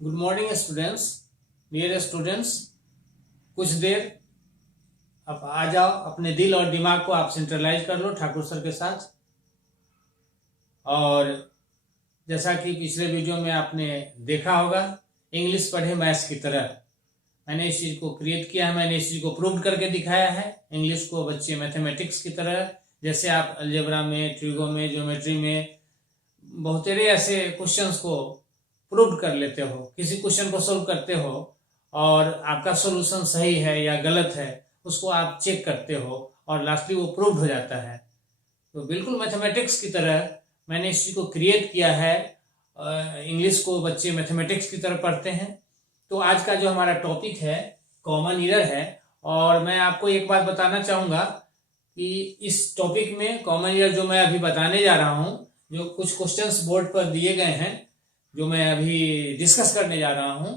Good morning students, dear students. कुछ देर आप आ जाओ, अपने दिल और दिमाग को आप सेंट्रलाइज कर लो ठाकुर सर के साथ। और जैसा कि पिछले वीडियो में आपने देखा होगा, इंग्लिश पढ़े मैथ्स की तरह मैंने इस चीज़ को क्रिएट किया है, मैंने इस चीज़ को प्रूव करके दिखाया है। इंग्लिश को बच्चे मैथमेटिक्स की तरह, जैसे आप अलजेब्रा में, ट्रिगो में, ज्योमेट्री में बहुत सारे ऐसे क्वेश्चंस को प्रूव कर लेते हो, किसी क्वेश्चन को सोल्व करते हो और आपका सॉल्यूशन सही है या गलत है उसको आप चेक करते हो और लास्टली वो प्रूव हो जाता है। तो बिल्कुल मैथमेटिक्स की तरह मैंने इस चीज़ को क्रिएट किया है। इंग्लिश को बच्चे मैथमेटिक्स की तरह पढ़ते हैं। तो आज का जो हमारा टॉपिक है कॉमन ईरर है, और मैं आपको एक बात बताना चाहूँगा कि इस टॉपिक में कॉमन ईरर जो मैं अभी बताने जा रहा हूँ, जो कुछ क्वेश्चंस बोर्ड पर दिए गए हैं जो मैं अभी डिस्कस करने जा रहा हूँ,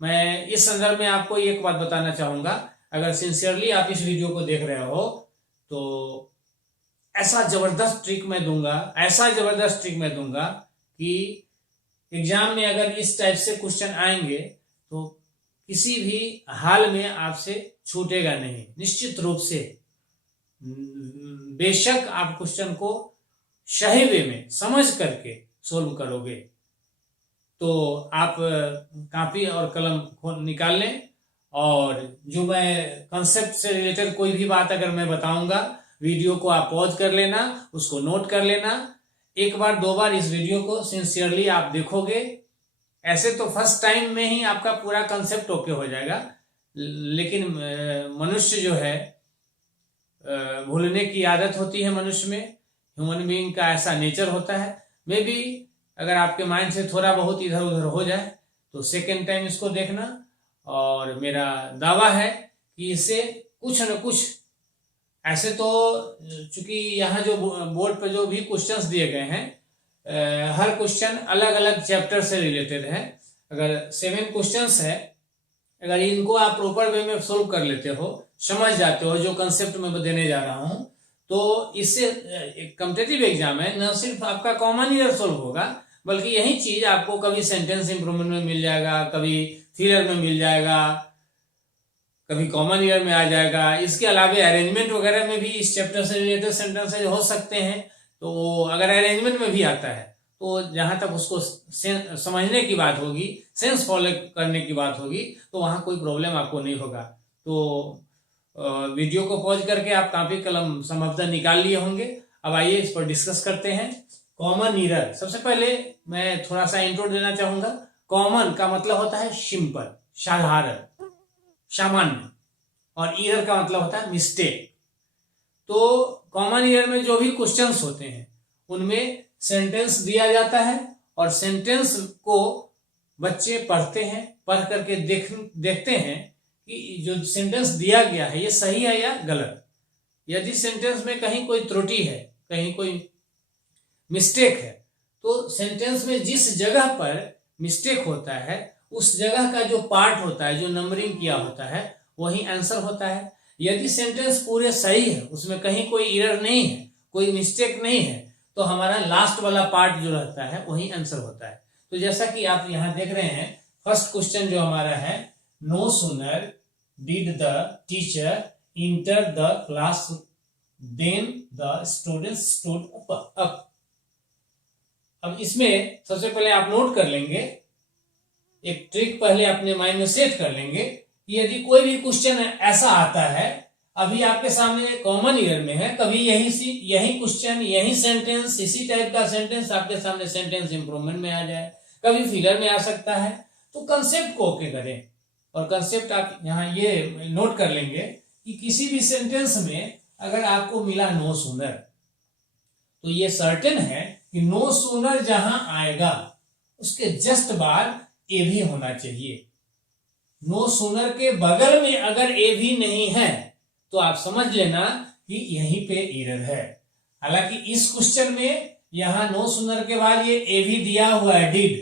मैं इस संदर्भ में आपको एक बात बताना चाहूँगा। अगर सिंसियरली आप इस वीडियो को देख रहे हो तो ऐसा ज़बरदस्त ट्रिक मैं दूंगा, ऐसा ज़बरदस्त ट्रिक मैं दूंगा कि एग्जाम में अगर इस टाइप से क्वेश्चन आएंगे तो किसी भी हाल में आपसे छूटेगा नहीं, निश्चित रूप से। बेशक आप क्वेश्चन को सही वे में समझ करके सोल्व करोगे। तो आप कॉपी और कलम निकाल लें, और जो मैं कंसेप्ट से रिलेटेड कोई भी बात अगर मैं बताऊंगा, वीडियो को आप पॉज कर लेना, उसको नोट कर लेना। एक बार दो बार इस वीडियो को सिंसियरली आप देखोगे, ऐसे तो फर्स्ट टाइम में ही आपका पूरा कंसेप्ट ओके हो जाएगा, लेकिन मनुष्य जो है भूलने की आदत होती है मनुष्य में, ह्यूमन बीइंग का ऐसा नेचर होता है। मे बी अगर आपके माइंड से थोड़ा बहुत इधर उधर हो जाए तो सेकेंड टाइम इसको देखना, और मेरा दावा है कि इससे कुछ न कुछ ऐसे तो, चूंकि यहाँ जो बोर्ड पर जो भी क्वेश्चंस दिए गए हैं हर क्वेश्चन अलग अलग चैप्टर से रिलेटेड है। अगर 7 क्वेश्चंस है, अगर इनको आप प्रॉपर वे में सोल्व कर लेते हो, समझ जाते हो जो कंसेप्ट मैं देने जा रहा हूँ, तो इससे कॉम्पिटिटिव एग्जाम है न सिर्फ आपका कॉमन ईयर सोल्व होगा, बल्कि यही चीज आपको कभी सेंटेंस इंप्रूवमेंट में मिल जाएगा, कभी फिलर में मिल जाएगा, कभी कॉमन ईयर में आ जाएगा। इसके अलावा अरेंजमेंट वगैरह में भी इस चैप्टर से रिलेटेड सेंटेंसेज हो सकते हैं। तो अगर अरेंजमेंट में भी आता है तो जहां तक उसको समझने की बात होगी, सेंस फॉलो करने की बात होगी, तो वहां कोई प्रॉब्लम आपको नहीं होगा। तो वीडियो को पॉज करके आप कॉपी कलम संभवतः निकाल लिए होंगे। अब आइए इस पर डिस्कस करते हैं। कॉमन ईरर, सबसे पहले मैं थोड़ा सा इंट्रो देना चाहूंगा। कॉमन का मतलब होता है सिंपल, साधारण, सामान्य, और ईरर का मतलब होता है मिस्टेक। तो कॉमन ईरर में जो भी क्वेश्चंस होते हैं उनमें सेंटेंस दिया जाता है, और सेंटेंस को बच्चे पढ़ते हैं, पढ़ करके देखते हैं कि जो सेंटेंस दिया गया है ये सही है या गलत। यदि सेंटेंस में कहीं कोई त्रुटि है, कहीं कोई मिस्टेक है, तो सेंटेंस में जिस जगह पर मिस्टेक होता है उस जगह का जो पार्ट होता है, जो नंबरिंग किया होता है, वही आंसर होता है। यदि सेंटेंस पूरे सही है, उसमें कहीं कोई एरर नहीं है, कोई मिस्टेक नहीं है, तो हमारा लास्ट वाला पार्ट जो रहता है वही आंसर होता है। तो जैसा कि आप यहां देख रहे हैं, फर्स्ट क्वेश्चन जो हमारा है, no sooner did the teacher enter the class than the student stood up. अब इसमें सबसे पहले आप नोट कर लेंगे, एक ट्रिक पहले अपने माइंड में सेट कर लेंगे कि यदि कोई भी क्वेश्चन ऐसा आता है, अभी आपके सामने कॉमन ईयर में है, कभी यही क्वेश्चन, यही सेंटेंस, इसी टाइप का सेंटेंस आपके सामने सेंटेंस इंप्रूवमेंट में आ जाए, कभी फिगर में आ सकता है, तो कंसेप्ट को ओके करें। और कंसेप्ट आप यहाँ ये नोट कर लेंगे कि किसी भी सेंटेंस में अगर आपको मिला नो सूनर, तो ये सर्टेन है कि नो सूनर जहां आएगा उसके जस्ट बाद ए भी होना चाहिए। नो सूनर के बगल में अगर ए भी नहीं है तो आप समझ लेना कि यहीं पे एरर है। हालांकि इस क्वेश्चन में यहां नो सूनर के बाद ये ए भी दिया हुआ है, डिड,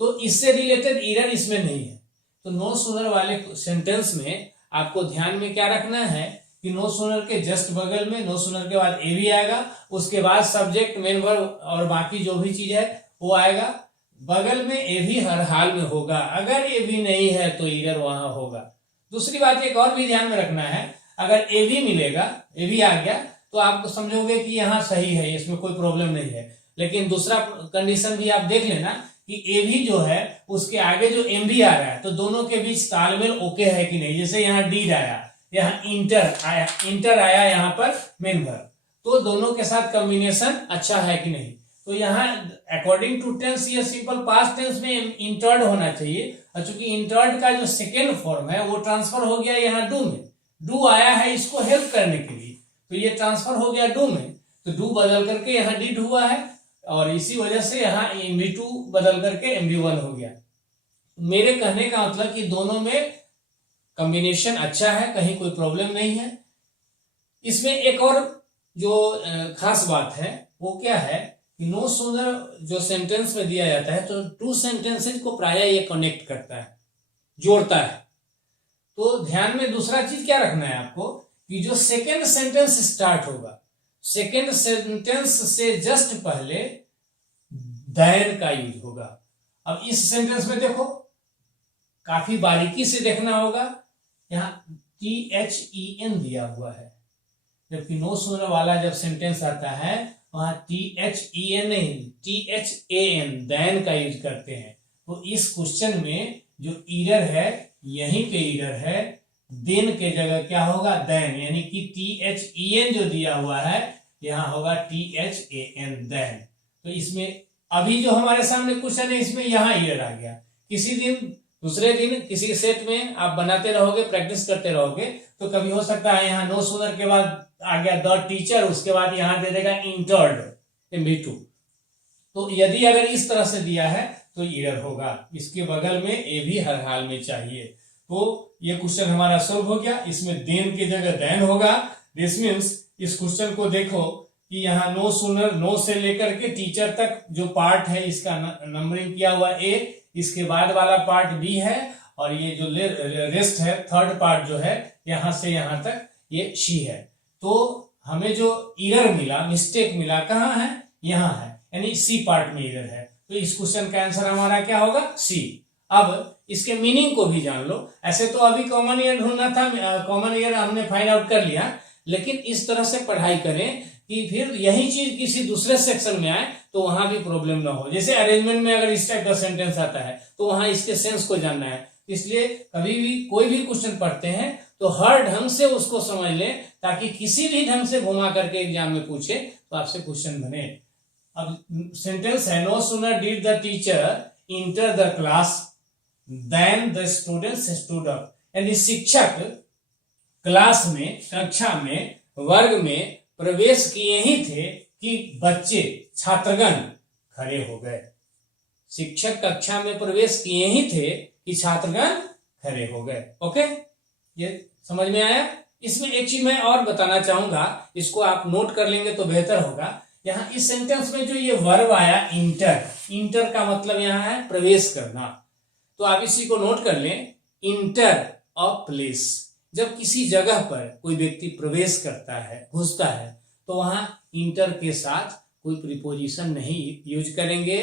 तो इससे रिलेटेड एरर इसमें नहीं है। तो नो सूनर वाले सेंटेंस में आपको ध्यान में क्या रखना है कि नो सूनर के जस्ट बगल में नो सूनर के बाद ए भी आएगा, उसके बाद सब्जेक्ट, मेन वर्ब और बाकी जो भी चीज है वो आएगा। बगल में ए भी हर हाल में होगा, अगर ए भी नहीं है तो एरर वहां होगा। दूसरी बात एक और भी ध्यान में रखना है, अगर ए भी मिलेगा, ए भी आ गया तो आप समझोगे कि यहाँ सही है, इसमें कोई प्रॉब्लम नहीं है। लेकिन दूसरा कंडीशन भी आप देख लेना कि ए भी जो है उसके आगे जो एम भी आ रहा है, तो दोनों के बीच तालमेल ओके है कि नहीं। जैसे यहाँ डीड आया, यहाँ इंटर आया यहाँ पर मेन वर्ब, तो दोनों के साथ कॉम्बिनेशन अच्छा है कि नहीं। तो यहाँ अकॉर्डिंग टू टेंस ये सिंपल पास्ट टेंस में इंटर्ड होना चाहिए, और चूंकि इंटर्ड का जो सेकेंड फॉर्म है वो ट्रांसफर हो गया यहाँ डू में, डू आया है इसको हेल्प करने के लिए, तो ये ट्रांसफर हो गया डू में, तो डू बदल करके यहाँ डिड हुआ है, और इसी वजह से यहाँ MV2 बदल करके MV1 हो गया। मेरे कहने का मतलब कि दोनों में कॉम्बिनेशन अच्छा है, कहीं कोई प्रॉब्लम नहीं है। इसमें एक और जो खास बात है वो क्या है कि नो सूनर जो सेंटेंस में दिया जाता है तो टू सेंटेंसेज को प्रायः ये कनेक्ट करता है, जोड़ता है। तो ध्यान में दूसरा चीज क्या रखना है आपको कि जो सेकेंड सेंटेंस स्टार्ट होगा, सेकेंड सेंटेंस से जस्ट पहले देन का यूज होगा। अब इस सेंटेंस में देखो काफी बारीकी से देखना होगा, यहाँ THEN दिया हुआ है, जबकि नो सूनर वाला जब सेंटेंस आता है वहां THEN नहीं THAN देन का यूज करते हैं। तो इस क्वेश्चन में जो एरर है यहीं पे एरर है, देन के जगह क्या होगा देन, यानी कि THEN जो दिया हुआ है यहाँ होगा THAN देन। तो इसमें अभी जो हमारे सामने क्वेश्चन है इसमें यहाँ एरर आ गया। किसी दिन दूसरे दिन किसी सेट में आप बनाते रहोगे, प्रैक्टिस करते रहोगे, तो कभी हो सकता है यहाँ नो सूनर के बाद आ गया द टीचर, उसके बाद यहाँ दे देगा इंटर्ड MV2। तो यदि अगर इस तरह से दिया है तो एरर होगा, इसके बगल में ए भी हर हाल में चाहिए। तो ये क्वेश्चन हमारा सोल्व हो गया, इसमें देन की जगह देन होगा। दिस मीन्स इस क्वेश्चन को देखो कि यहाँ नो सूनर, नो से लेकर के टीचर तक जो पार्ट है इसका नंबरिंग किया हुआ ए, इसके बाद वाला पार्ट बी है, और ये जो रेस्ट है थर्ड पार्ट जो है यहाँ से यहाँ तक ये सी है। तो हमें जो एरर मिला, मिस्टेक मिला कहाँ है, यहाँ है, यानी सी पार्ट में एरर है। तो इस क्वेश्चन का आंसर हमारा क्या होगा सी। अब इसके मीनिंग को भी जान लो। ऐसे तो अभी कॉमन ईयर ढूंढना था, कॉमन ईयर हमने फाइंड आउट कर लिया, लेकिन इस तरह से पढ़ाई करें कि फिर यही चीज किसी दूसरे सेक्शन में आए तो वहां भी प्रॉब्लम ना हो। जैसे अरेंजमेंट में अगर इस टाइप का सेंटेंस आता है तो वहां इसके सेंस को जानना है। इसलिए कभी भी कोई भी क्वेश्चन पढ़ते हैं तो हर ढंग से उसको समझ लें, ताकि किसी भी ढंग से घुमा करके एग्जाम में पूछे तो आपसे क्वेश्चन बने। अब सेंटेंस है no sooner did the teacher enter the class than the students stood up, यानी शिक्षक क्लास में, कक्षा में, वर्ग में प्रवेश किए ही थे कि बच्चे, छात्रगण खड़े हो गए। शिक्षक कक्षा में प्रवेश किए ही थे कि छात्रगण खड़े हो गए। ओके, ये समझ में आया। इसमें एक चीज मैं और बताना चाहूंगा, इसको आप नोट कर लेंगे तो बेहतर होगा। यहाँ इस सेंटेंस में जो ये वर्ब आया इंटर, इंटर का मतलब यहाँ है प्रवेश करना, तो आप इसी को नोट कर लें। इंटर अ प्लेस, जब किसी जगह पर कोई व्यक्ति प्रवेश करता है, घुसता है, तो वहां इंटर के साथ कोई प्रीपोजिशन नहीं यूज करेंगे।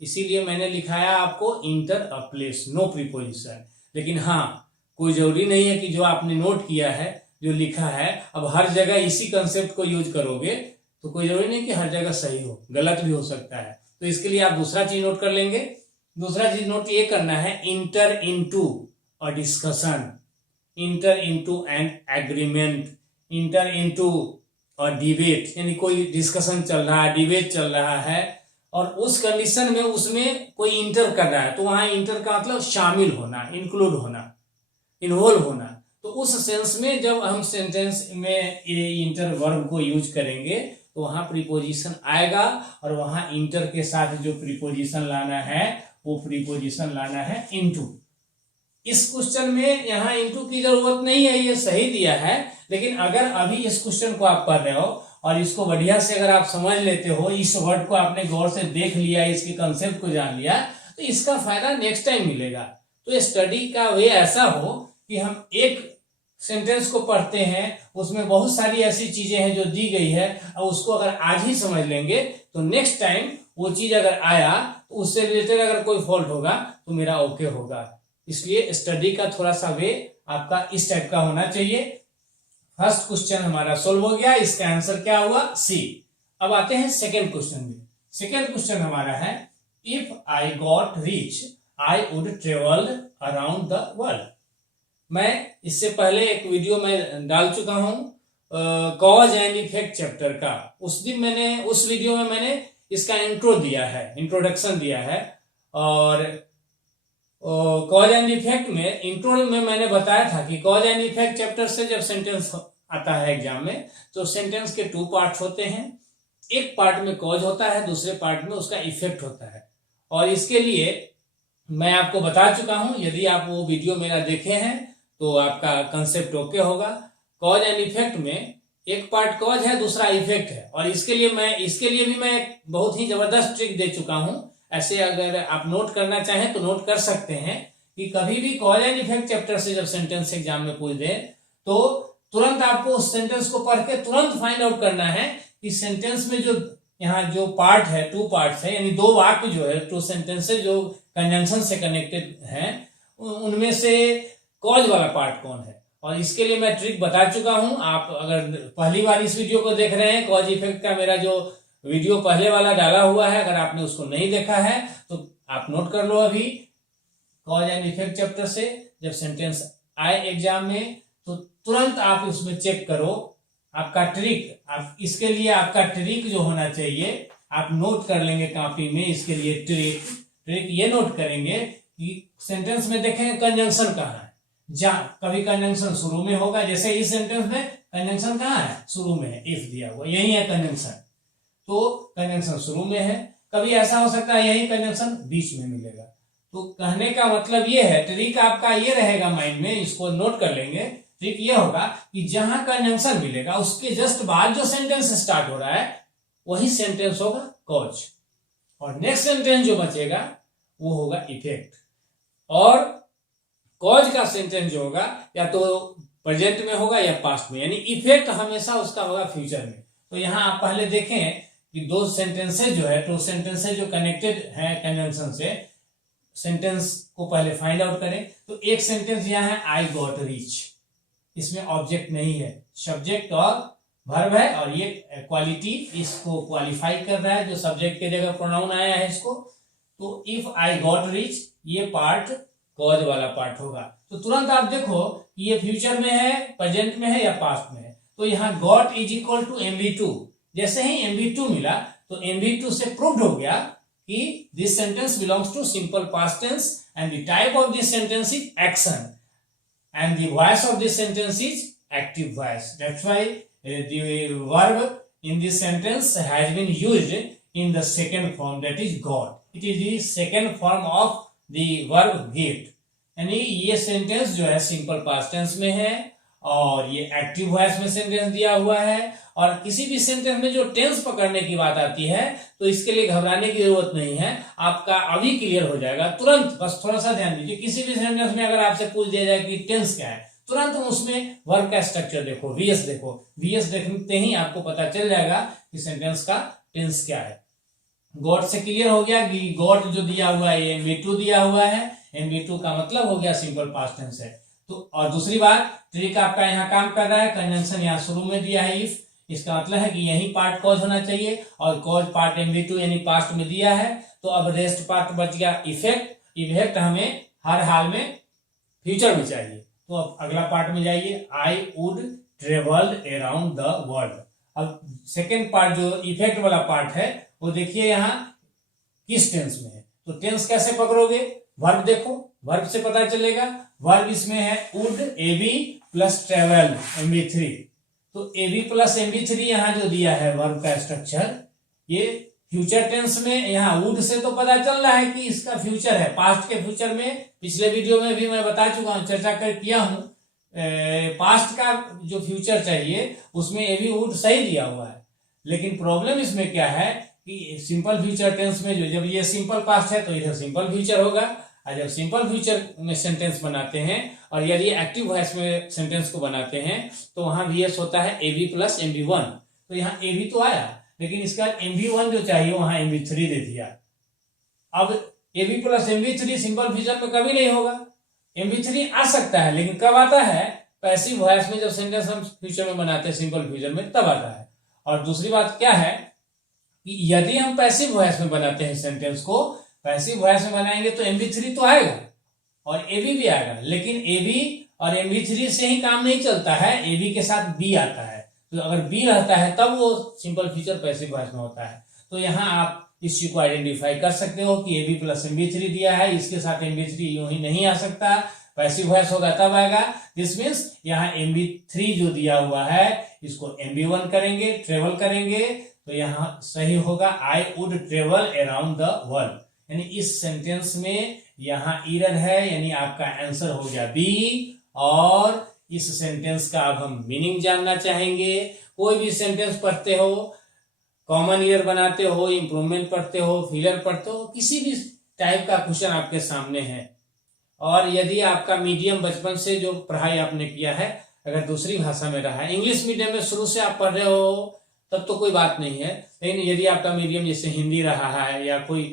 इसीलिए मैंने लिखाया आपको enter a place, no preposition. लेकिन हाँ, कोई जरूरी नहीं है कि जो आपने नोट किया है, जो लिखा है, अब हर जगह इसी कंसेप्ट को यूज करोगे तो कोई जरूरी नहीं कि हर जगह सही हो, गलत भी हो सकता है। तो इसके लिए आप दूसरा चीज नोट कर लेंगे। दूसरा चीज नोट ये करना है, inter into a discussion, inter into an agreement, inter into a debate, यानी कोई डिस्कशन चल रहा है, डिबेट चल रहा है, और उस कंडीशन में उसमें कोई इंटर कर रहा है, तो वहां इंटर का मतलब शामिल होना, इंक्लूड होना, इन्वॉल्व होना। तो उस सेंस में जब हम सेंटेंस में ये इंटर वर्ब को यूज करेंगे तो वहां प्रीपोजिशन आएगा, और वहां इंटर के साथ जो प्रीपोजिशन लाना है वो प्रीपोजिशन लाना है इनटू। इस क्वेश्चन में यहाँ इनटू की जरूरत नहीं है, ये सही दिया है। लेकिन अगर अभी इस क्वेश्चन को आप पढ़ रहे हो और इसको बढ़िया से अगर आप समझ लेते हो, इस वर्ड को आपने गौर से देख लिया, इसके कंसेप्ट को जान लिया, तो इसका फायदा नेक्स्ट टाइम मिलेगा। तो स्टडी का वे ऐसा हो कि हम एक सेंटेंस को पढ़ते हैं उसमें बहुत सारी ऐसी चीजें हैं जो दी गई है, और उसको अगर आज ही समझ लेंगे तो नेक्स्ट टाइम वो चीज अगर आया तो उससे रिलेटेड अगर कोई फॉल्ट होगा तो मेरा ओके होगा। इसलिए स्टडी का थोड़ा सा वे आपका इस टाइप का होना चाहिए। फर्स्ट क्वेश्चन हमारा सोल्व हो गया, इसका आंसर क्या हुआ? सी। अब आते हैं सेकेंड क्वेश्चन में। सेकेंड क्वेश्चन हमारा है, if I got rich I would travel around the world. मैं इससे पहले एक वीडियो में डाल चुका हूं कॉज एंड इफेक्ट चैप्टर का। उस वीडियो में मैंने इसका इंट्रो दिया है, इंट्रोडक्शन दिया है। और कॉज एंड इफेक्ट में इंट्रो में मैंने बताया था कि कॉज एंड इफेक्ट चैप्टर से जब सेंटेंस आता है एग्जाम में तो सेंटेंस के 2 पार्ट्स होते हैं। एक पार्ट में कॉज होता है, दूसरे पार्ट में उसका इफेक्ट होता है। और इसके लिए मैं आपको बता चुका हूं, यदि आप वो वीडियो मेरा देखे हैं तो आपका कंसेप्ट ओके होगा। कॉज एंड इफेक्ट में एक पार्ट कॉज है, दूसरा इफेक्ट है। और इसके लिए भी मैं एक बहुत ही जबरदस्त ट्रिक दे चुका हूं। ऐसे अगर आप नोट करना चाहें तो नोट कर सकते हैं कि कभी भी कॉज एंड इफेक्ट चैप्टर से जब सेंटेंस एग्जाम में पूछ दे तो तुरंत आपको उस सेंटेंस को पढ़ के तुरंत फाइंड आउट करना है कि सेंटेंस में जो यहाँ जो पार्ट है, 2 पार्ट्स है, यानी 2 वाक्य जो है, 2 सेंटेंसेस जो कंजंक्शन से कनेक्टेड हैं, उनमें से कॉज वाला पार्ट कौन है। और इसके लिए मैं ट्रिक बता चुका हूं। आप अगर पहली बार इस वीडियो को देख रहे हैं, कॉज इफेक्ट का मेरा जो वीडियो पहले वाला डाला हुआ है, अगर आपने उसको नहीं देखा है तो आप नोट कर लो अभी। कॉज एंड इफेक्ट चैप्टर से जब सेंटेंस आए एग्जाम में तो तुरंत आप उसमें चेक करो। आपका ट्रिक, इसके लिए आपका ट्रिक जो होना चाहिए आप नोट कर लेंगे कॉपी में। इसके लिए ट्रिक ये नोट करेंगे कि सेंटेंस में देखें कंजंक्शन कहाँ है। कभी कंजंक्शन शुरू में होगा, जैसे इस सेंटेंस में कंजंक्शन कहाँ है? शुरू में है, इफ दिया हुआ यही है कंजंक्शन, तो कंजंक्शन शुरू में है। कभी ऐसा हो सकता है यही कंजंक्शन बीच में मिलेगा। तो कहने का मतलब ये है, ट्रिक आपका ये रहेगा माइंड में, इसको नोट कर लेंगे। ट्रिक ये होगा कि जहां कंजंक्शन मिलेगा उसके जस्ट बाद जो सेंटेंस स्टार्ट हो रहा है वही सेंटेंस होगा कॉज, और नेक्स्ट सेंटेंस जो बचेगा वो होगा इफेक्ट। और कॉज का सेंटेंस जो होगा या तो प्रेजेंट में होगा या पास्ट में, यानी इफेक्ट हमेशा उसका होगा फ्यूचर में। तो यहाँ आप पहले देखें कि 2 सेंटेंसेस जो है, 2 सेंटेंसेस जो कनेक्टेड है कंजंक्शन से, सेंटेंस को पहले फाइंड आउट करें। तो एक सेंटेंस यहाँ है आई गॉट रिच, इसमें ऑब्जेक्ट नहीं है, सब्जेक्ट और वर्ब है, और ये क्वालिटी इसको क्वालिफाई कर रहा है, जो सब्जेक्ट के जगह प्रोनाउन आया है इसको। तो इफ आई गॉट रिच ये पार्ट कॉज वाला पार्ट होगा। तो तुरंत आप देखो कि ये फ्यूचर में है, प्रेजेंट में है या पास्ट में है। तो यहाँ got is equal to MV2। जैसे ही MV2 मिला तो MV2 से प्रूव्ड हो गया कि this sentence belongs to simple past tense and the type of this sentence is action and the voice of this sentence is active voice. That's why the verb in this sentence has been used in the second form, that is got. It is the second form of the verb get. यानी ये sentence जो है simple past tense में है और ये active voice में sentence दिया हुआ है। और किसी भी सेंटेंस में जो टेंस पकड़ने की बात आती है तो इसके लिए घबराने की जरूरत नहीं है, आपका अभी क्लियर हो जाएगा तुरंत। बस थोड़ा सा ध्यान दीजिए, किसी भी सेंटेंस में अगर आपसे पूछ दिया जाए कि टेंस क्या है, तुरंत उसमें वर्ब का स्ट्रक्चर देखो, वीएस देखो। वीएस देखते ही आपको पता चल जाएगा कि सेंटेंस का टेंस क्या है। गॉट से क्लियर हो गया कि गॉट जो दिया हुआ है ये MV2 दिया हुआ है। MV2 का मतलब हो गया सिंपल पास्ट टेंस है। तो और दूसरी बात, ट्रिक आपका यहाँ काम कर रहा है, कंजंक्शन यहाँ शुरू में दिया है इफ, इसका मतलब है कि यही पार्ट कॉज होना चाहिए, और कॉज पार्ट MV2 यानी पास्ट में दिया है। तो अब रेस्ट पार्ट बच गया इफेक्ट। इफेक्ट हमें हर हाल में फ्यूचर में चाहिए। तो अब अगला पार्ट में जाइए, I would travel around the world. अब सेकेंड पार्ट जो इफेक्ट वाला पार्ट है वो देखिए यहाँ किस टेंस में है। तो टेंस कैसे पकड़ोगे? वर्ब देखो, वर्ब से पता चलेगा। वर्ब इसमें है would AB plus travel MV3। तो AB प्लस MV3 यहाँ जो दिया है वर्ब का स्ट्रक्चर, ये फ्यूचर टेंस में यहाँ वुड से तो पता चल रहा है कि इसका फ्यूचर है। पास्ट के फ्यूचर में पिछले वीडियो में भी मैं बता चुका हूँ, चर्चा किया हूँ। पास्ट का जो फ्यूचर चाहिए उसमें AB वुड सही दिया हुआ है, लेकिन प्रॉब्लम इसमें क्या है कि सिंपल फ्यूचर टेंस में जो जब ये सिंपल पास्ट है तो इधर सिंपल फ्यूचर होगा, और जब सिंपल फ्यूचर में सेंटेंस बनाते हैं और यदि एक्टिव वॉइस में सेंटेंस को बनाते हैं तो वहां VS होता है AB प्लस MV1। तो यहाँ AB तो आया, लेकिन इसका MV1 जो चाहिए वहां MV3 दे दिया। अब AB plus MV3 simple future में कभी नहीं होगा। MV3 आ सकता है, लेकिन कब आता है? पैसिव वॉइस में जब सेंटेंस हम फ्यूचर में बनाते हैं सिंपल फ्यूचर में तब आता है। और दूसरी बात क्या है कि यदि हम पैसिव वॉइस में बनाते हैं सेंटेंस को, पैसिव वॉइस में बनाएंगे तो MV3 तो आएगा और AB भी आएगा, लेकिन AB और MV3 से ही काम नहीं चलता है, AB के साथ B आता है। तो अगर B रहता है तब वो सिंपल फ्यूचर पैसिव वॉइस में होता है। तो यहाँ आप इस चीज को आइडेंटिफाई कर सकते हो कि AB प्लस MV3 दिया है, इसके साथ MV3 यूं ही नहीं आ सकता, पैसिव वॉइस होगा तब आएगा। दिस मीन्स यहाँ MV3 जो दिया हुआ है इसको MV1 करेंगे, ट्रेवल करेंगे, तो यहाँ सही होगा I would travel around the world. यानी इस सेंटेंस में यहाँ एरर है, यानी आपका आंसर हो गया B। और इस सेंटेंस का अब हम मीनिंग जानना चाहेंगे। कोई भी सेंटेंस पढ़ते हो, कॉमन ईयर बनाते हो, इंप्रूवमेंट पढ़ते हो, फिलर पढ़ते हो, किसी भी टाइप का क्वेश्चन आपके सामने है, और यदि आपका मीडियम बचपन से जो पढ़ाई आपने किया है अगर दूसरी भाषा में रहा है, इंग्लिश मीडियम में शुरू से आप पढ़ रहे हो तब तो कोई बात नहीं है, लेकिन यदि आपका मीडियम जैसे हिंदी रहा है या कोई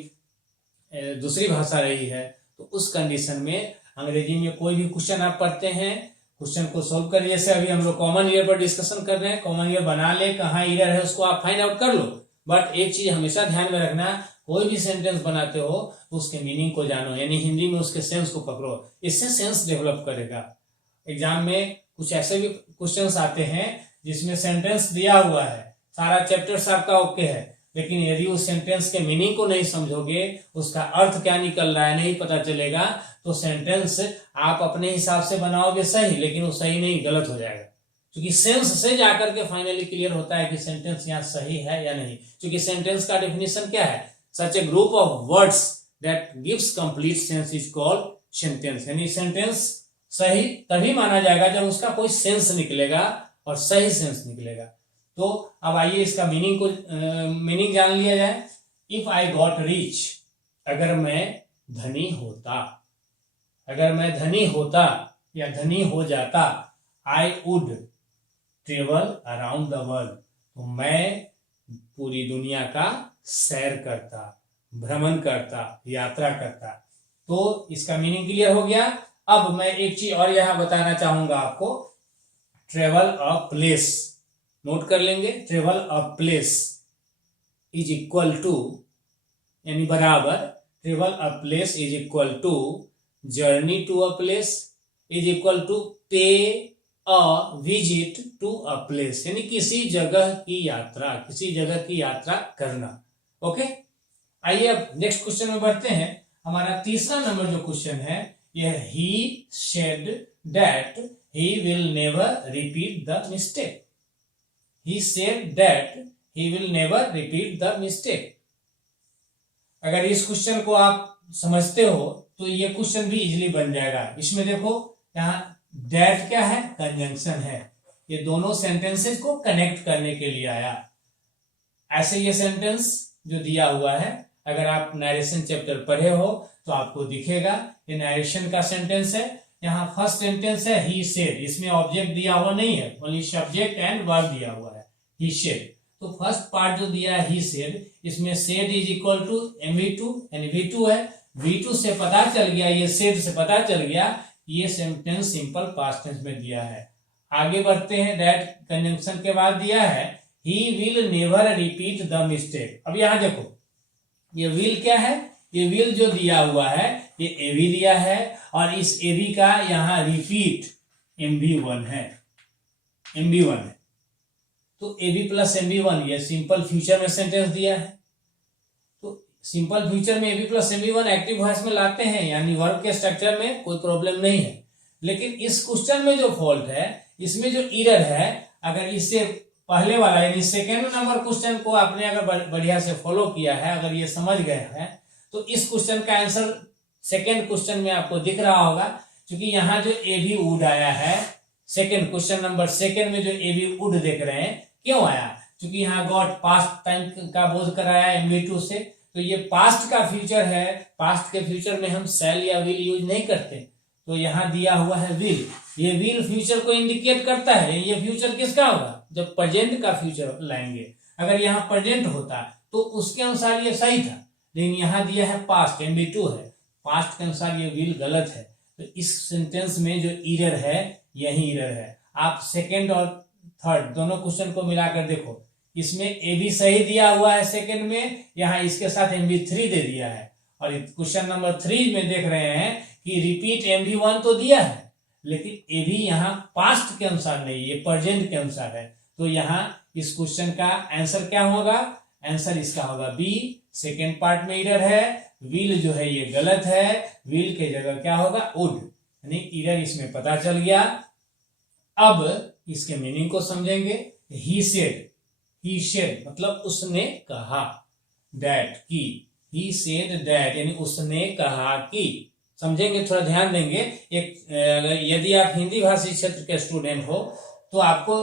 दूसरी भाषा रही है तो उस कंडीशन में अंग्रेजी में कोई भी क्वेश्चन आप पढ़ते हैं, क्वेश्चन को सोल्व करिए। जैसे अभी हम लोग कॉमन ईयर पर डिस्कशन कर रहे हैं, कॉमन ईयर बना ले, कहाँ ईयर है उसको आप फाइंड आउट कर लो। बट एक चीज हमेशा ध्यान में रखना, कोई भी सेंटेंस बनाते हो तो उसके मीनिंग को जानो, यानी हिंदी में उसके सेंस को पकड़ो, इससे सेंस डेवलप करेगा। एग्जाम में कुछ ऐसे भी क्वेश्चंस आते हैं जिसमें सेंटेंस दिया हुआ है, सारा चैप्टर्स आपका ओके है, लेकिन यदि उस सेंटेंस के मीनिंग को नहीं समझोगे, उसका अर्थ क्या निकल रहा है नहीं पता चलेगा, तो सेंटेंस आप अपने हिसाब से बनाओगे सही, लेकिन वो सही नहीं, गलत हो जाएगा। क्योंकि सेंस से जाकर के फाइनली क्लियर होता है कि सेंटेंस यहाँ सही है या नहीं। क्योंकि सेंटेंस का डेफिनेशन क्या है? Such a group of words that gives complete sense is called sentence. यानी सेंटेंस सही तभी माना जाएगा जब उसका कोई सेंस निकलेगा और सही सेंस निकलेगा। तो अब आइए इसका मीनिंग जान लिया जाए। इफ आई गॉट रिच, अगर मैं धनी होता, अगर मैं धनी होता या धनी हो जाता, I would travel around the world, तो मैं पूरी दुनिया का सैर करता, भ्रमण करता, यात्रा करता। तो इसका मीनिंग क्लियर हो गया। अब मैं एक चीज और यहां बताना चाहूंगा आपको, ट्रेवल अ प्लेस, नोट कर लेंगे। Travel a place is equal to, यानी बराबर, travel a place is equal to journey to a place is equal to pay a visit to a place, यानी किसी जगह की यात्रा, किसी जगह की यात्रा करना। ओके, आइए अब नेक्स्ट क्वेश्चन में बढ़ते हैं। हमारा तीसरा नंबर जो क्वेश्चन है यह, he said that he will never repeat the mistake. He said that he will never repeat the mistake। अगर इस क्वेश्चन को आप समझते हो तो ये क्वेश्चन भी इजीली बन जाएगा। इसमें देखो यहाँ दैट क्या है? कंजंक्शन है, ये दोनों सेंटेंसेस को कनेक्ट करने के लिए आया। ऐसे ये सेंटेंस जो दिया हुआ है, अगर आप नरेशन चैप्टर पढ़े हो तो आपको दिखेगा, ये नरेशन का सेंटेंस है। यहाँ फर्स्ट सेंटेंस है ही सेड, इसमें ऑब्जेक्ट दिया हुआ नहीं है, ओनली सब्जेक्ट एंड वर्ब दिया हुआ है, ही सेड। तो फर्स्ट पार्ट जो दिया है ही सेड, इसमें said is equal to MV2, यानी V2 है। V2 से पता चल गया, ये सेड से पता चल गया ये सेंटेंस सिंपल पास्ट टेंस में दिया है। आगे बढ़ते हैं, दैट कंजंक्शन के बाद दिया है he will never repeat the mistake. अब यहां देखो, ये विल क्या है? ये विल जो दिया हुआ है ये एवी दिया है, और इस एवी का यहां रिपीट MV1 है, MV1 है। तो एवी प्लस MV1 ये सिंपल फ्यूचर में सेंटेंस दिया है। तो सिंपल फ्यूचर में एवी प्लस MV1 एक्टिव वॉइस में लाते हैं, यानी वर्ब के स्ट्रक्चर में कोई प्रॉब्लम नहीं है। लेकिन इस क्वेश्चन में जो फॉल्ट है, इसमें जो एरर है, अगर इससे पहले वाला यानी सेकेंड नंबर क्वेश्चन को आपने अगर बढ़िया से फॉलो किया है, अगर ये समझ गए हैं, तो इस क्वेश्चन का आंसर सेकेंड क्वेश्चन में आपको दिख रहा होगा। क्योंकि यहाँ जो एवी वुड आया है, सेकेंड क्वेश्चन नंबर सेकेंड में जो एवी वुड देख रहे हैं, क्यों आया? क्योंकि यहाँ गॉट पास्ट टाइम का बोध कराया MV2 से, तो ये पास्ट का फ्यूचर है, पास्ट के फ्यूचर में हम शैल या विल यूज नहीं करते, तो यहाँ दिया हुआ है विल। ये विल फ्यूचर को इंडिकेट करता है, ये फ्यूचर किसका होगा जब प्रेजेंट का फ्यूचर लाएंगे। अगर यहाँ प्रेजेंट होता तो उसके अनुसार ये सही था, लेकिन यहाँ दिया है पास्ट, MB2 है, पास्ट के अनुसार ये विल गलत है। तो इस सेंटेंस में जो एरर है यही एरर है। आप सेकेंड और थर्ड दोनों क्वेश्चन को मिलाकर देखो, इसमें ए भी सही दिया हुआ है सेकेंड में, यहाँ इसके साथ MB3 दे दिया है। और क्वेश्चन नंबर 3 में देख रहे हैं कि रिपीट MB1 तो दिया है, लेकिन ए भी यहाँ पास्ट के अनुसार नहीं, ये प्रेजेंट के अनुसार है। तो यहाँ इस क्वेश्चन का आंसर क्या होगा, आंसर इसका होगा बी। सेकेंड पार्ट में एरर है, विल जो है ये गलत है, विल के जगह क्या होगा वुड, यानी एरर इसमें पता चल गया। अब इसके मीनिंग को समझेंगे। ही सेड मतलब उसने कहा, दैट की, ही सेड दैट यानी उसने कहा कि। समझेंगे, थोड़ा ध्यान देंगे। यदि आप हिंदी भाषी क्षेत्र के स्टूडेंट हो तो आपको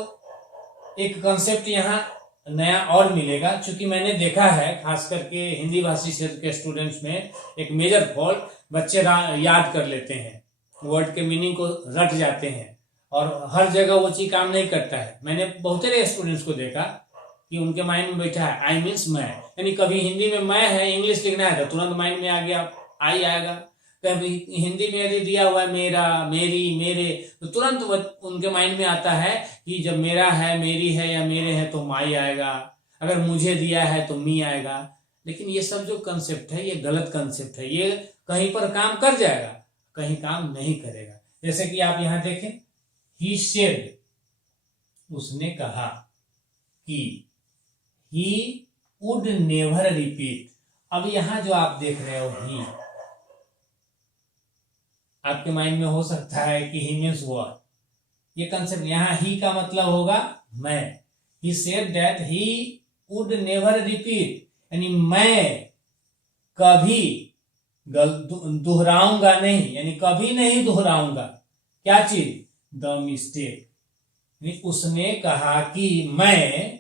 एक कॉन्सेप्ट यहाँ नया और मिलेगा, क्योंकि मैंने देखा है खास करके हिंदी भाषी क्षेत्र के स्टूडेंट्स में एक मेजर फॉल्ट, बच्चे याद कर लेते हैं, वर्ड के मीनिंग को रट जाते हैं और हर जगह वो चीज काम नहीं करता है। मैंने बहुत सारे स्टूडेंट्स को देखा कि उनके माइंड में बैठा है आई मीन्स मैं, यानी कभी हिंदी में मैं है, इंग्लिश लिखना है तो तुरंत माइंड में आ गया आई आएगा। कभी हिंदी में यदि दिया हुआ है मेरा, मेरी, मेरे, तो तुरंत उनके माइंड में आता है कि जब मेरा है, मेरी है या मेरे है तो माई आएगा, अगर मुझे दिया है तो मी आएगा। लेकिन ये सब जो कंसेप्ट है ये गलत कंसेप्ट है, ये कहीं पर काम कर जाएगा, कहीं काम नहीं करेगा। जैसे कि आप यहाँ देखें, ही सेड उसने कहा कि ही वुड नेवर रिपीट। अब यहाँ जो आप देख रहे हो ही, आपके माइंड में हो सकता है कि ही मीन्स व्हाट, ये कंसेप्ट। यहाँ ही का मतलब होगा मैं। He said that he would never repeat, यानी मैं कभी दोहराऊंगा नहीं, यानी कभी नहीं दोहराऊंगा क्या चीज, द मिस्टेक। उसने कहा कि मैं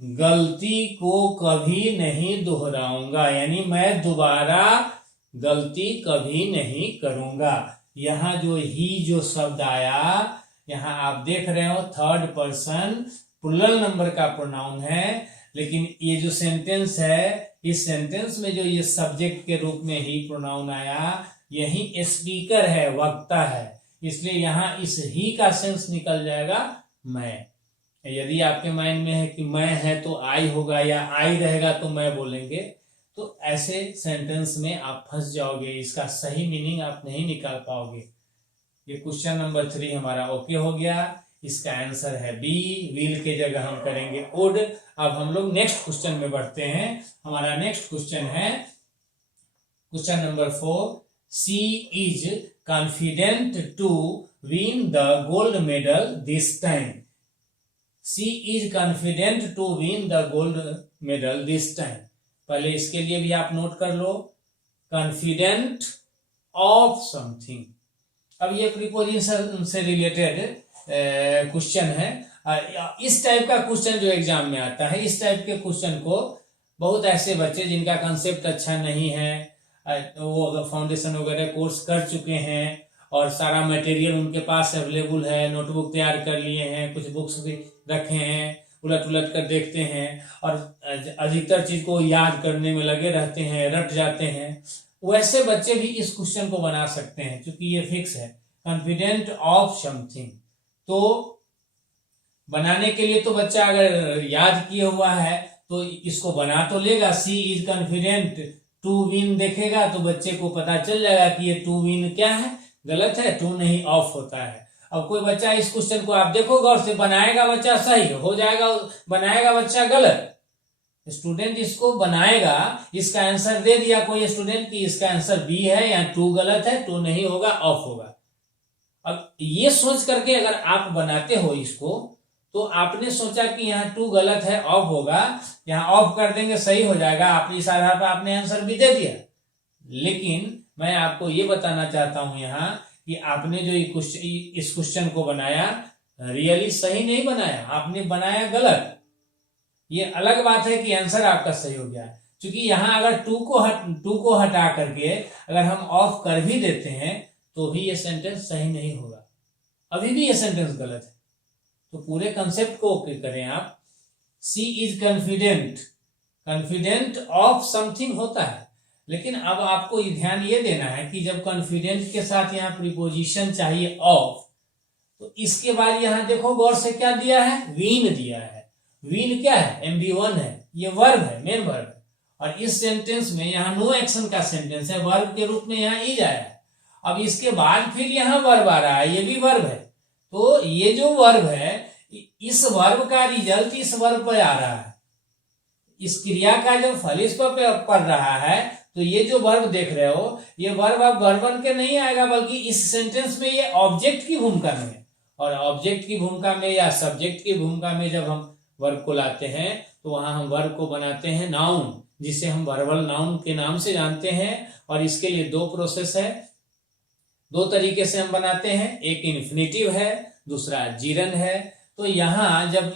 गलती को कभी नहीं दोहराऊंगा, यानी मैं दोबारा गलती कभी नहीं करूंगा। यहाँ जो ही जो शब्द आया, यहाँ आप देख रहे हो थर्ड पर्सन प्लूरल नंबर का प्रोनाउन है, लेकिन ये जो सेंटेंस है, इस सेंटेंस में जो ये सब्जेक्ट के रूप में ही प्रोनाउन आया, यही स्पीकर है, वक्ता है, इसलिए यहाँ इस ही का सेंस निकल जाएगा मैं। यदि आपके माइंड में है कि मैं है तो आई होगा, या आई रहेगा तो मैं बोलेंगे, तो ऐसे सेंटेंस में आप फंस जाओगे, इसका सही मीनिंग आप नहीं निकाल पाओगे। ये क्वेश्चन नंबर 3 हमारा ओके हो गया, इसका आंसर है बी, विल के जगह हम करेंगे वुड। अब हम लोग नेक्स्ट क्वेश्चन में बढ़ते हैं। हमारा नेक्स्ट क्वेश्चन है question number 4, she is confident to win the gold medal this time. She is confident to win the gold medal this time. पहले इसके लिए भी आप नोट कर लो, कॉन्फिडेंट ऑफ समथिंग। अब ये प्रीपोजिशन से रिलेटेड क्वेश्चन है। इस टाइप का क्वेश्चन जो एग्जाम में आता है, इस टाइप के क्वेश्चन को बहुत ऐसे बच्चे जिनका कंसेप्ट अच्छा नहीं है, वो अगर फाउंडेशन वगैरह कोर्स कर चुके हैं और सारा मटेरियल उनके पास अवेलेबल है, नोटबुक तैयार कर लिए हैं, कुछ बुक्स भी रखे हैं, उलट उलट कर देखते हैं और अधिकतर चीज को याद करने में लगे रहते हैं, रट जाते हैं, वैसे बच्चे भी इस क्वेश्चन को बना सकते हैं, क्योंकि ये फिक्स है, कॉन्फिडेंट ऑफ समथिंग। तो बनाने के लिए तो बच्चा अगर याद किया हुआ है तो इसको बना तो लेगा। सी इज कॉन्फिडेंट टू विन देखेगा तो बच्चे को पता चल जाएगा कि ये टू विन क्या है, गलत है, टू नहीं ऑफ होता है। अब कोई बच्चा इस क्वेश्चन को आप देखो गौर से, बनाएगा बच्चा सही हो जाएगा, बनाएगा बच्चा गलत। स्टूडेंट इसको बनाएगा, इसका आंसर दे दिया कोई स्टूडेंट कि इसका आंसर बी है, या टू गलत है, टू नहीं होगा, ऑफ होगा। अब ये सोच करके अगर आप बनाते हो इसको, तो आपने सोचा कि यहाँ टू गलत है, ऑफ होगा, यहाँ ऑफ कर देंगे सही हो जाएगा, आप इस आधार पर आपने आंसर भी दे दिया। लेकिन मैं आपको ये बताना चाहता हूं यहाँ कि आपने जो इस क्वेश्चन को बनाया रियली सही नहीं बनाया, आपने बनाया गलत। ये अलग बात है कि आंसर आपका सही हो गया, क्योंकि यहाँ अगर टू को हटा करके अगर हम ऑफ कर भी देते हैं तो भी ये सेंटेंस सही नहीं होगा, अभी भी ये सेंटेंस गलत है। तो पूरे कंसेप्ट को ओके करें आप। सी इज कॉन्फिडेंट ऑफ समथिंग होता है, लेकिन अब आपको ध्यान ये देना है कि जब कॉन्फिडेंट के साथ यहाँ प्रीपोजिशन चाहिए ऑफ, तो इसके बाद यहाँ देखो गौर से क्या दिया है, वीन दिया है। वीन क्या है, MB1 है, ये वर्ब है, मेन वर्ब है। और इस सेंटेंस में यहाँ नो एक्शन का सेंटेंस है, वर्ब के रूप में यहाँ इज आया है। अब इसके बाद फिर यहाँ वर्ब आ रहा है, ये भी वर्ब है। तो ये जो वर्ब है, इस वर्ब का रिजल्ट इस वर्ब पर आ रहा है। इस क्रिया का जब फल इस पर पड़ रहा है, तो ये जो वर्ब देख रहे हो, ये वर्ब अब वर्ब बन के नहीं आएगा, बल्कि इस सेंटेंस में ये ऑब्जेक्ट की भूमिका में है। और ऑब्जेक्ट की भूमिका में या सब्जेक्ट की भूमिका में जब हम वर्ब को लाते हैं, तो वहां हम वर्ब को बनाते हैं नाउन, जिसे हम वर्बल नाउन के नाम से जानते हैं। और इसके लिए दो प्रोसेस है, दो तरीके से हम बनाते हैं, एक इन्फिनेटिव है, दूसरा जीरन है। तो यहाँ जब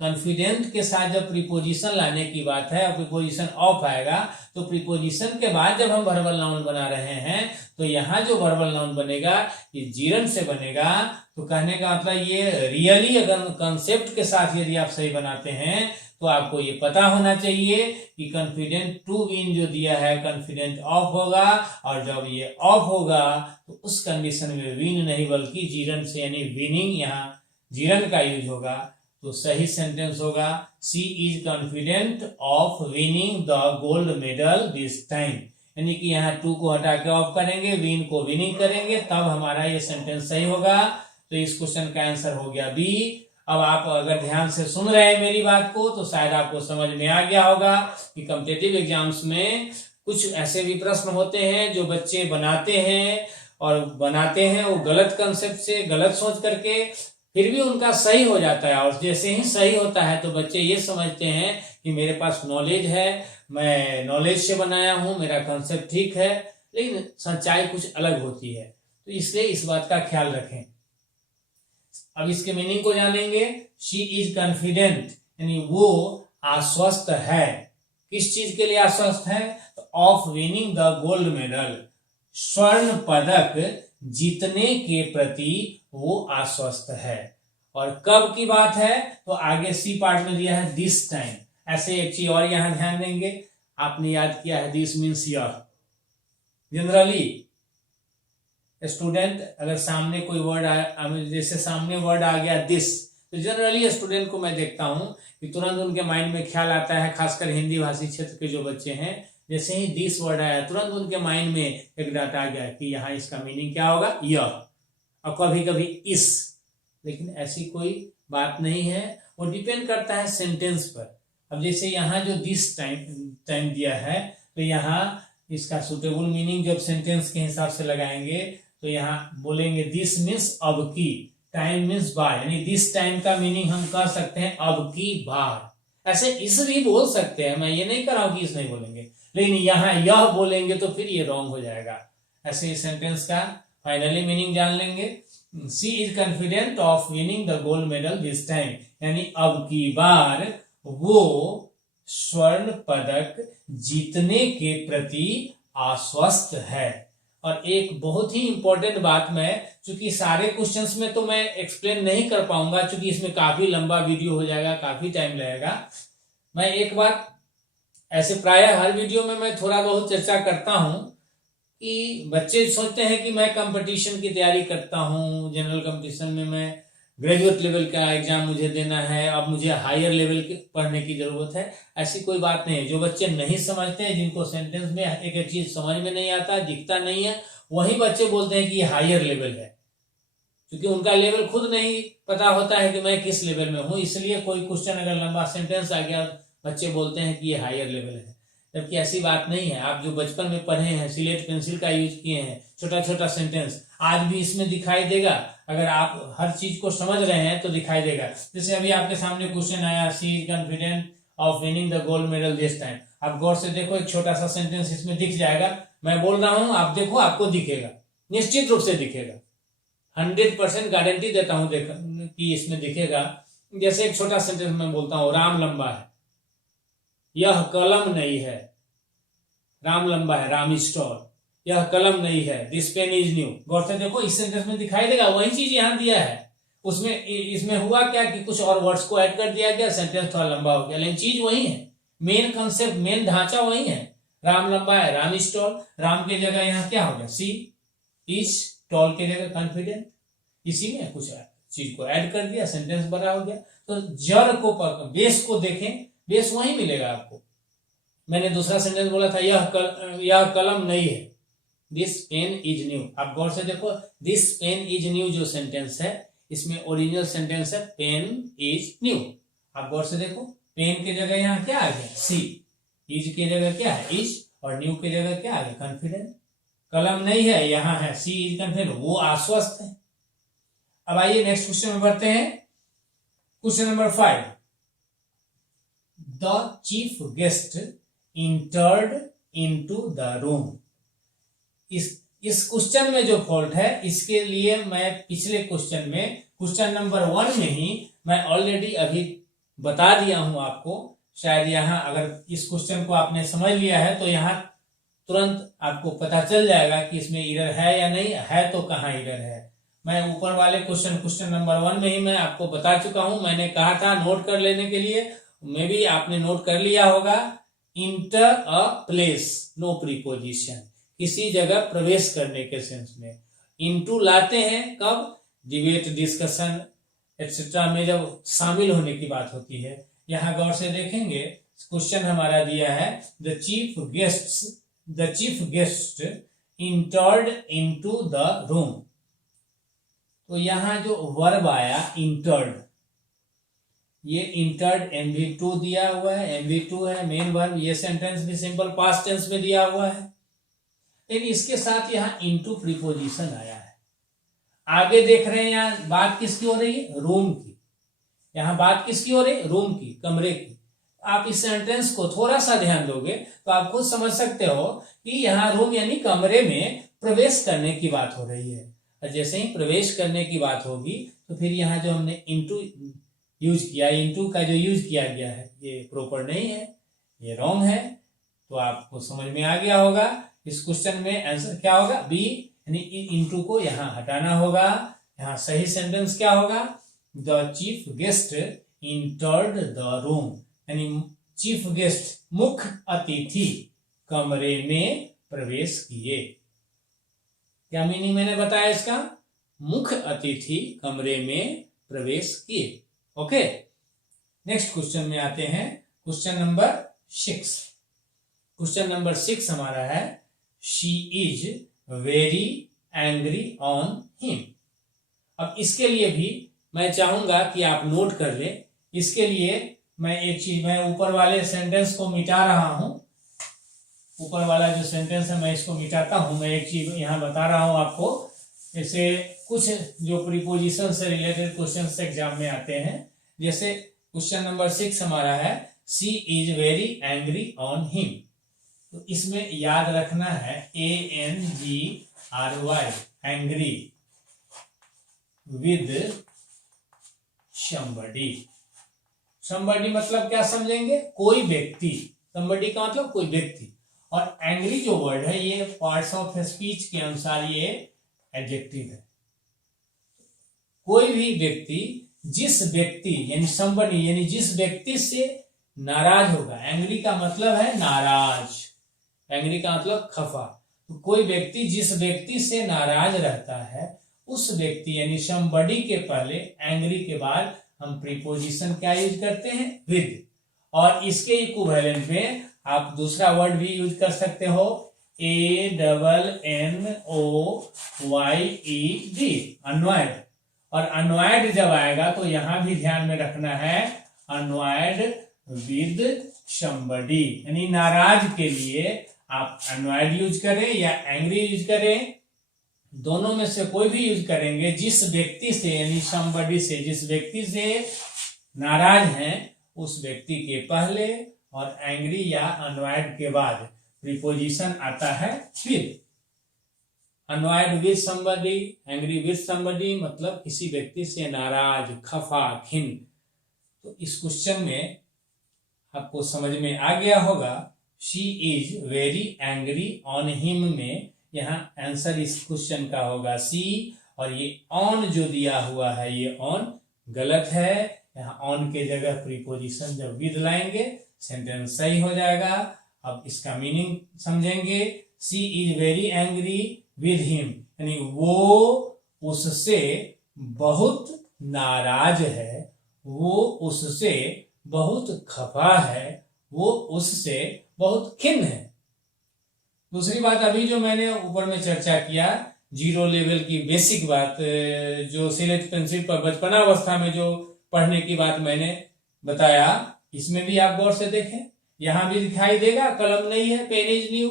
कॉन्फिडेंट के साथ जब प्रीपोजिशन लाने की बात है और प्रीपोजिशन ऑफ आएगा, तो प्रीपोजिशन के बाद जब हम वर्बल नाउन बना रहे हैं, तो यहाँ जो वर्बल नाउन बनेगा ये जीरन से बनेगा। तो कहने का मतलब ये रियली अगर कॉन्सेप्ट के साथ यदि आप सही बनाते हैं, तो आपको ये पता होना चाहिए कि कॉन्फिडेंट टू विन जो दिया है, कॉन्फिडेंट ऑफ होगा। और जब ये ऑफ होगा तो उस कंडीशन में विन नहीं बल्कि जीरन से, यानी विनिंग, यहाँ जीरन का यूज होगा। तो सही सेंटेंस होगा, she is confident of winning the gold medal this time. यानी कि यहाँ टू को हटा के ऑफ करेंगे, विन को विनिंग करेंगे, तब हमारा ये सेंटेंस सही होगा। तो इस क्वेश्चन का आंसर हो गया बी। अब आप अगर ध्यान से सुन रहे हैं मेरी बात को, तो शायद आपको समझ में आ गया होगा कि कॉम्पिटिटिव एग्जाम्स में कुछ ऐसे भी प्रश्न होते हैं जो बच्चे बनाते हैं, और बनाते हैं वो गलत कंसेप्ट से, गलत सोच करके, फिर भी उनका सही हो जाता है। और जैसे ही सही होता है तो बच्चे ये समझते हैं कि मेरे पास नॉलेज है, मैं नॉलेज से बनाया हूं, मेरा कंसेप्ट ठीक है, लेकिन सच्चाई कुछ अलग होती है। तो इसलिए इस बात का ख्याल रखें। अब इसके मीनिंग को जानेंगे। शी इज कॉन्फिडेंट, यानी वो आश्वस्त है। किस चीज के लिए आश्वस्त है, तो of winning the gold medal, स्वर्ण पदक जीतने के प्रति वो आश्वस्त है। और कब की बात है, तो आगे सी पार्ट में दिया है दिस टाइम। ऐसे एक चीज और यहां ध्यान देंगे, आपने याद किया है दिस मीन्स यह। जनरली स्टूडेंट अगर सामने कोई वर्ड जैसे सामने वर्ड आ गया दिस, तो जनरली स्टूडेंट को मैं देखता हूं कि तुरंत उनके माइंड में ख्याल आता है, खासकर हिंदी भाषी क्षेत्र के जो बच्चे हैं, जैसे ही दिस वर्ड आया तुरंत उनके माइंड में एक डाटा आ गया कि यहाँ इसका मीनिंग क्या होगा, यह, और कभी कभी इस। लेकिन ऐसी कोई बात नहीं है, वो डिपेंड करता है सेंटेंस पर। अब जैसे यहाँ जो दिस टाइम दिया है, तो यहाँ इसका सुटेबल मीनिंग जब सेंटेंस के हिसाब से लगाएंगे, तो यहाँ बोलेंगे दिस मीन्स अब की, टाइम मीन्स बार, यानी दिस टाइम का मीनिंग हम कर सकते हैं अब की बार। ऐसे इस भी बोल सकते हैं, मैं ये नहीं कर रहा हूं कि इस नहीं बोलेंगे, लेकिन यहाँ यह बोलेंगे तो फिर ये रॉन्ग हो जाएगा। ऐसे इस सेंटेंस का फाइनली मीनिंग जान लेंगे। She is confident of winning the gold medal this time, यानी अब की बार वो स्वर्ण पदक जीतने के प्रति आश्वस्त है। और एक बहुत ही इंपॉर्टेंट बात, मैं चूंकि सारे क्वेश्चंस में तो मैं एक्सप्लेन नहीं कर पाऊंगा, चूंकि इसमें काफी लंबा वीडियो हो जाएगा, काफी टाइम लगेगा। मैं एक बात, ऐसे प्रायः हर वीडियो में मैं थोड़ा बहुत चर्चा करता हूं कि बच्चे सोचते हैं कि मैं कंपटीशन की तैयारी करता हूं, जनरल कंपटीशन में मैं ग्रेजुएट लेवल का एग्जाम मुझे देना है, अब मुझे हायर लेवल के पढ़ने की जरूरत है। ऐसी कोई बात नहीं है। जो बच्चे नहीं समझते हैं, जिनको सेंटेंस में एक एक चीज समझ में नहीं आता, दिखता नहीं है, वही बच्चे बोलते हैं कि ये हायर लेवल है, क्योंकि उनका लेवल खुद नहीं पता होता है कि मैं किस लेवल में हूं। इसलिए कोई क्वेश्चन अगर लंबा सेंटेंस आ गया, बच्चे बोलते हैं कि ये हायर लेवल है, जबकि ऐसी बात नहीं है। आप जो बचपन में पढ़े हैं, सिलेट पेंसिल का यूज किए हैं, छोटा छोटा सेंटेंस आज भी इसमें दिखाई देगा। अगर आप हर चीज को समझ रहे हैं तो दिखाई देगा। जैसे अभी आपके सामने क्वेश्चन आया, she is confident of winning the gold medal this time. आप गौर से देखो, एक छोटा सा सेंटेंस इसमें दिख जाएगा। मैं बोल रहा हूं, आप देखो, आपको दिखेगा, निश्चित रूप से दिखेगा, 100% गारंटी देता हूं कि इसमें दिखेगा। जैसे एक छोटा सेंटेंस मैं बोलता हूं, राम लंबा है, यह कलम नहीं है, राम लंबा है, राम इज टॉल। यह कलम नहीं है, दिस पेन इज न्यू। गौर से देखो, इस सेंटेंस में दिखाई देगा वही चीज यहाँ दिया है। उसमें इसमें हुआ क्या कि कुछ और वर्ड्स को ऐड कर दिया गया, सेंटेंस थोड़ा लंबा हो गया, लेकिन चीज वही है, मेन कंसेप्ट, मेन ढांचा वही है। राम लंबा है, राम इज टॉल। राम की जगह यहाँ क्या हो गया, सी इज, टॉल की जगह कॉन्फिडेंट। इसी में कुछ चीज को ऐड कर दिया, सेंटेंस बड़ा हो गया। तो जड़ को, बेस को देखें, बेस वही मिलेगा आपको। मैंने दूसरा सेंटेंस बोला था, यह कलम नहीं है, दिस पेन इज न्यू। आप गौर से देखो, दिस पेन इज न्यू जो सेंटेंस है, इसमें ओरिजिनल सेंटेंस है पेन इज न्यू। आप गौर से देखो, पेन की जगह यहाँ क्या आ गया, सी। इज की जगह क्या है, इज। और न्यू की जगह क्या आ गया, कॉन्फिडेंट। कलम नहीं है, यहाँ है सी इज कॉन्फिडेंट, वो आश्वस्त है। अब आइए नेक्स्ट क्वेश्चन में बढ़ते हैं। Question number 5, the chief guest entered into the room. इस क्वेश्चन में जो फॉल्ट है, इसके लिए मैं पिछले क्वेश्चन में, क्वेश्चन नंबर 1 में ही मैं ऑलरेडी अभी बता दिया हूं आपको। शायद यहाँ अगर इस क्वेश्चन को आपने समझ लिया है तो यहाँ तुरंत आपको पता चल जाएगा कि इसमें एरर है या नहीं है, तो कहाँ एरर है। मैं ऊपर वाले क्वेश्चन नंबर 1 में ही मैं आपको बता चुका हूं। मैंने कहा था नोट कर लेने के लिए, मे भी आपने नोट कर लिया होगा। Enter a place, no preposition, किसी जगह प्रवेश करने के सेंस में। इनटू लाते हैं कब, डिबेट, डिस्कशन एक्सेट्रा में जब शामिल होने की बात होती है। यहां गौर से देखेंगे, क्वेश्चन हमारा दिया है, the chief guest entered into the room. तो यहां जो वर्ब आया इंटर्ड, ये इंटर्ड MV2 दिया हुआ है, MV2 है मेन वर्ब। ये सेंटेंस भी सिंपल पास्ट टेंस में दिया हुआ है, लेकिन इसके साथ यहाँ इनटू प्रीपोजिशन आया है। आगे देख रहे हैं, यहाँ बात किसकी हो रही है, रूम की। यहाँ बात किसकी हो रही है, रूम की, कमरे की। आप इस सेंटेंस को थोड़ा सा ध्यान दोगे तो आप खुद समझ सकते हो कि यहाँ रूम यानी कमरे में प्रवेश करने की बात हो रही है। और जैसे ही प्रवेश करने की बात होगी तो फिर यहाँ जो हमने इनटू यूज किया, इनटू का जो यूज किया गया है, ये प्रॉपर नहीं है, ये रॉन्ग है। तो आपको समझ में आ गया होगा। इस क्वेश्चन में आंसर क्या होगा, बी, यानी इनटू को यहाँ हटाना होगा। यहाँ सही सेंटेंस क्या होगा, the chief guest entered the room, यानी चीफ गेस्ट, मुख्य अतिथि कमरे में प्रवेश किए। क्या मीनिंग मैंने बताया इसका, मुख्य अतिथि कमरे में प्रवेश किए। ओके, नेक्स्ट क्वेश्चन में आते हैं। Question number 6। क्वेश्चन नंबर 6 हमारा है, she is very angry on him. अब इसके लिए भी मैं चाहूंगा कि आप नोट कर लें। इसके लिए मैं एक चीज, मैं ऊपर वाले सेंटेंस को मिटा रहा हूं। ऊपर वाला जो सेंटेंस है मैं इसको मिटाता हूं। मैं एक चीज यहाँ बता रहा हूं आपको, जैसे कुछ जो प्रीपोजिशन से रिलेटेड क्वेश्चन एग्जाम में आते हैं। जैसे क्वेश्चन नंबर 6 हमारा है, she is very angry on him. तो इसमें याद रखना है ANGRY, angry with somebody। somebody मतलब क्या समझेंगे, कोई व्यक्ति। somebody का मतलब कोई व्यक्ति। और एंग्री जो वर्ड है, ये पार्ट्स ऑफ स्पीच के अनुसार ये एडजेक्टिव है। कोई भी व्यक्ति, जिस व्यक्ति यानी somebody, यानी जिस व्यक्ति से नाराज होगा। एंग्री का मतलब है नाराज, एंग्री का मतलब खफा। तो कोई व्यक्ति जिस व्यक्ति से नाराज रहता है, उस व्यक्ति यानी somebody के पहले एंग्री के बाद हम प्रीपोजिशन क्या यूज करते हैं, विद। और इसके इक्विवेलेंट में आप दूसरा वर्ड भी यूज कर सकते हो, ANNOYED, अनॉयड। और अनॉयड जब आएगा तो यहां भी ध्यान में रखना है, अनॉयड विद somebody, यानी नाराज के लिए आप अनॉयड यूज करें या एंग्री यूज करें, दोनों में से कोई भी यूज करेंगे। जिस व्यक्ति से यानी somebody से, जिस व्यक्ति से नाराज हैं, उस व्यक्ति के पहले और एंग्री या अनॉयड के बाद प्रीपोजिशन आता है with. Annoyed with somebody, angry with somebody मतलब किसी व्यक्ति से नाराज, खफा, खिन्न। तो इस क्वेश्चन में आपको समझ में आ गया होगा she is very angry on him में यहाँ आंसर इस क्वेश्चन का होगा सी, और ये ऑन जो दिया हुआ है ये ऑन गलत है। यहाँ ऑन के जगह प्रीपोजिशन जब विद लाएंगे सेंटेंस सही हो जाएगा। अब इसका मीनिंग समझेंगे। She is very angry with him, यानी वो उससे बहुत नाराज है, वो उससे बहुत खफा है, वो उससे बहुत खिन्न है। दूसरी बात, अभी जो मैंने ऊपर में चर्चा किया जीरो लेवल की बेसिक बात, जो सिलेट पेंसिल पर बचपनावस्था में जो पढ़ने की बात मैंने बताया, इसमें भी आप गौर से देखें। यहां भी दिखाई देगा कलम नहीं है, पेन इज न्यू,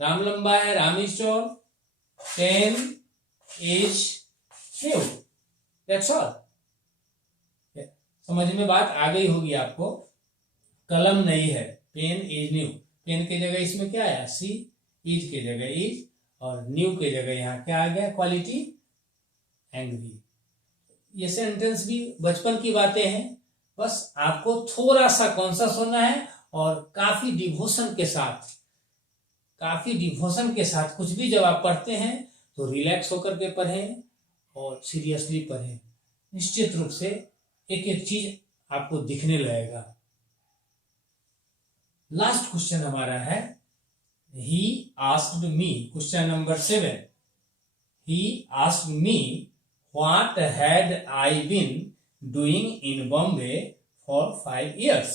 राम लंबा है, Ram is tall, pen is new, that's all. समझ में बात आ गई होगी आपको। कलम नहीं है, पेन इज न्यू, पेन की जगह इसमें क्या आया सी, इज की जगह इज, और न्यू की जगह यहाँ क्या आ गया क्वालिटी एंग्री। ये सेंटेंस भी बचपन की बातें हैं, बस आपको थोड़ा सा कॉन्शियस होना है और काफी डिवोशन के साथ कुछ भी जब आप पढ़ते हैं तो रिलैक्स होकर के पढ़ें और सीरियसली पढ़ें। निश्चित रूप से एक एक चीज आपको दिखने लगेगा। लास्ट क्वेश्चन हमारा है he asked me, question number 7। he asked me what had I been doing in Bombay for 5 years।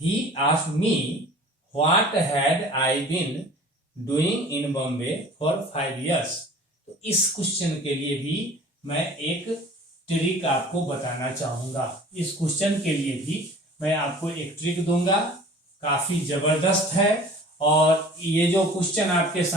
he asked me what had I been doing in Bombay for 5 years। तो इस question के लिए भी मैं एक trick आपको बताना चाहूंगा। इस क्वेश्चन के लिए भी मैं आपको एक ट्रिक दूंगा, काफी जबरदस्त है। और ये जो क्वेश्चन आपके